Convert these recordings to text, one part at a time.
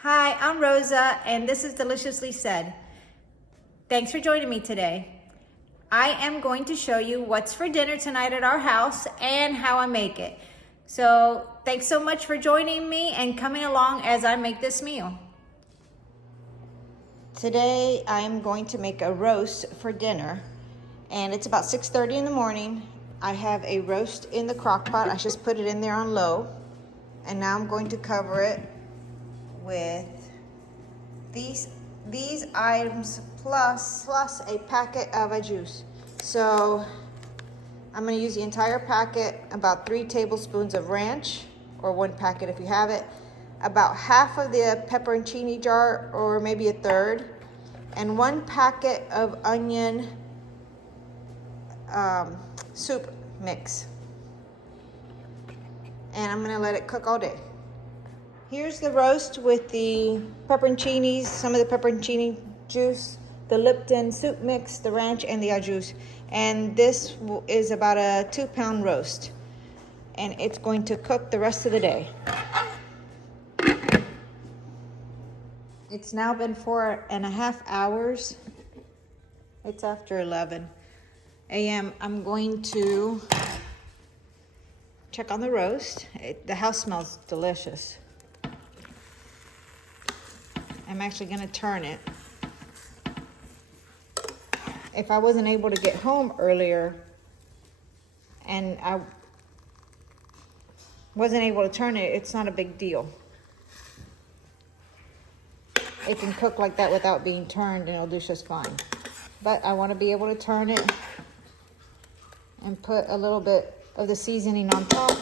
Hi, I'm Rosa, and this is Deliciously Said. Thanks for joining me today. I am going to show you what's for dinner tonight at our house and how I make it. So thanks so much for joining me and coming along as I make this meal. Today I'm going to make a roast for dinner, and it's about 6:30 in the morning. I have a roast in the crock pot. I just put it in there on low, and now I'm going to cover it with these items plus a packet of Au Jus. So I'm going to use the entire packet, about 3 tablespoons of ranch, or 1 packet if you have it, about half of the pepperoncini jar, or maybe a third, and 1 packet of onion soup mix. And I'm going to let it cook all day. Here's the roast with the pepperoncinis, some of the pepperoncini juice, the Lipton soup mix, the ranch, and the Au Jus. And this is about a 2-pound roast. And it's going to cook the rest of the day. It's now been 4.5 hours. It's after 11 a.m. I'm going to check on the roast. The house smells delicious. I'm actually going to turn it. If I wasn't able to get home earlier and I wasn't able to turn it, it's not a big deal. It can cook like that without being turned and it'll do just fine. But I want to be able to turn it and put a little bit of the seasoning on top.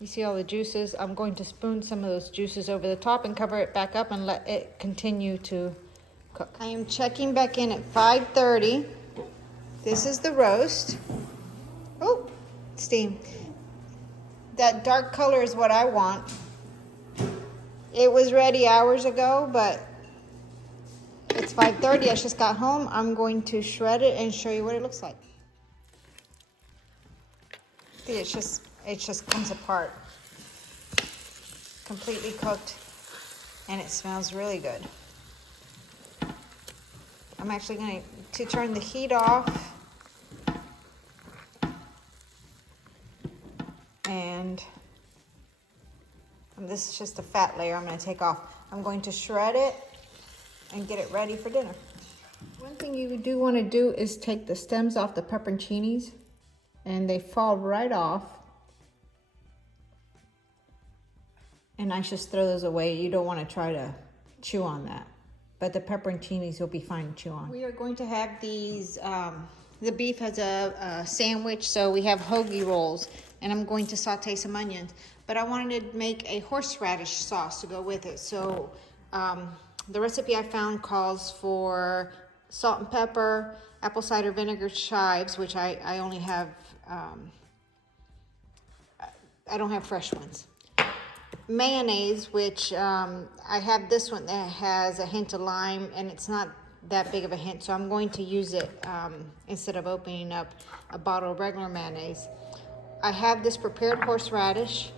You see all the juices? I'm going to spoon some of those juices over the top and cover it back up and let it continue to cook. I am checking back in at 5:30. This is the roast. Oh, steam. That dark color is what I want. It was ready hours ago, but it's 5:30. I just got home. I'm going to shred it and show you what it looks like. See, it just comes apart. Completely cooked, and it smells really good. I'm actually going to turn the heat off, and this is just a fat layer I'm going to take off. I'm going to shred it and get it ready for dinner. One thing you do want to do is take the stems off the pepperoncinis, and they fall right off. And I just throw those away. You don't want to try to chew on that. But the pepperoncinis will be fine to chew on. We are going to have these, the beef has a sandwich, so we have hoagie rolls. And I'm going to saute some onions. But I wanted to make a horseradish sauce to go with it. So the recipe I found calls for salt and pepper, apple cider vinegar chives, which I only have, I don't have fresh ones. Mayonnaise, which I have this one that has a hint of lime, and it's not that big of a hint, so I'm going to use it instead of opening up a bottle of regular mayonnaise. I have this prepared horseradish,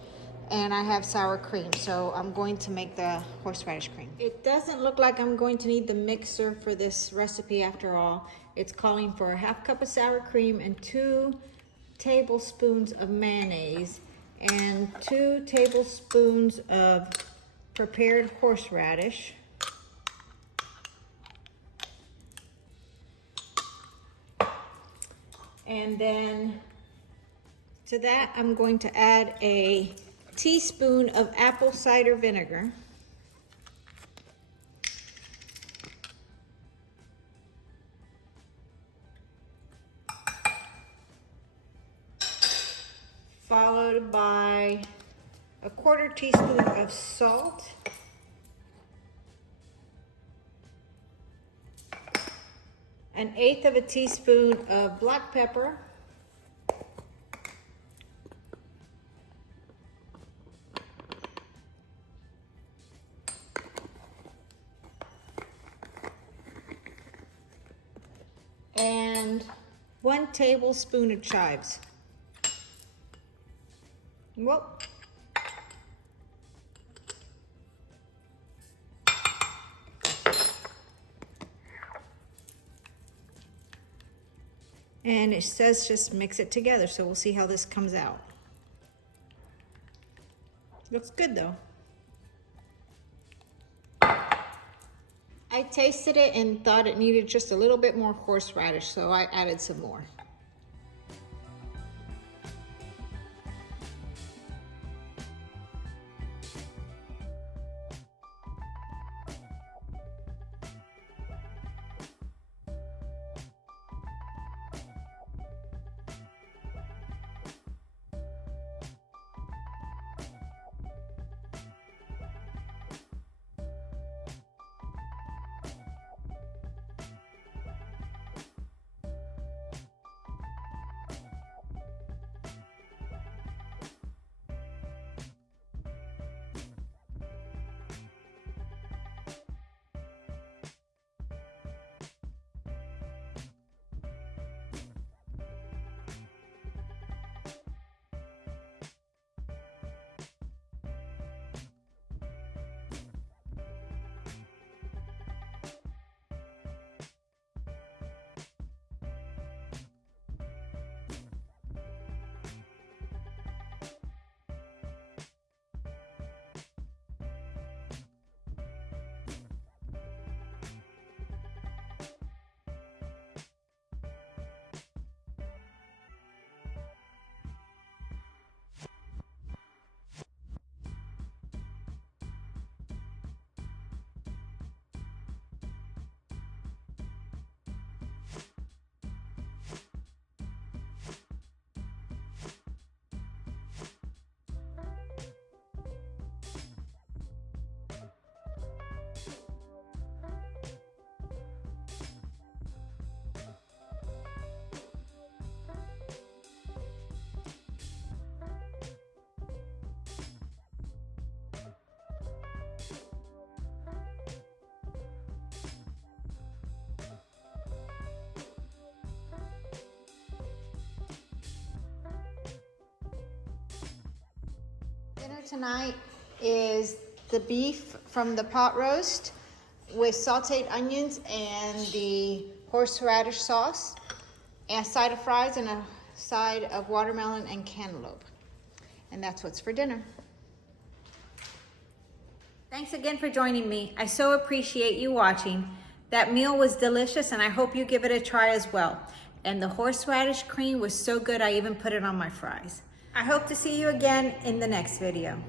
and I have sour cream, so I'm going to make the horseradish cream. It doesn't look like I'm going to need the mixer for this recipe after all. It's calling for a 1/2 cup of sour cream and 2 tablespoons of mayonnaise and 2 tablespoons of prepared horseradish. And then to that, I'm going to add a teaspoon of apple cider vinegar. Followed by a 1/4 teaspoon of salt, an 1/8 of a teaspoon of black pepper, and 1 tablespoon of chives. Well, And it says just mix it together, so we'll see how this comes out. Looks good though. I tasted it and thought it needed just a little bit more horseradish, so I added some more. Dinner tonight is the beef from the pot roast with sauteed onions and the horseradish sauce, a side of fries and a side of watermelon and cantaloupe. And that's what's for dinner. Thanks again for joining me. I so appreciate you watching. That meal was delicious and I hope you give it a try as well. And the horseradish cream was so good I even put it on my fries. I hope to see you again in the next video.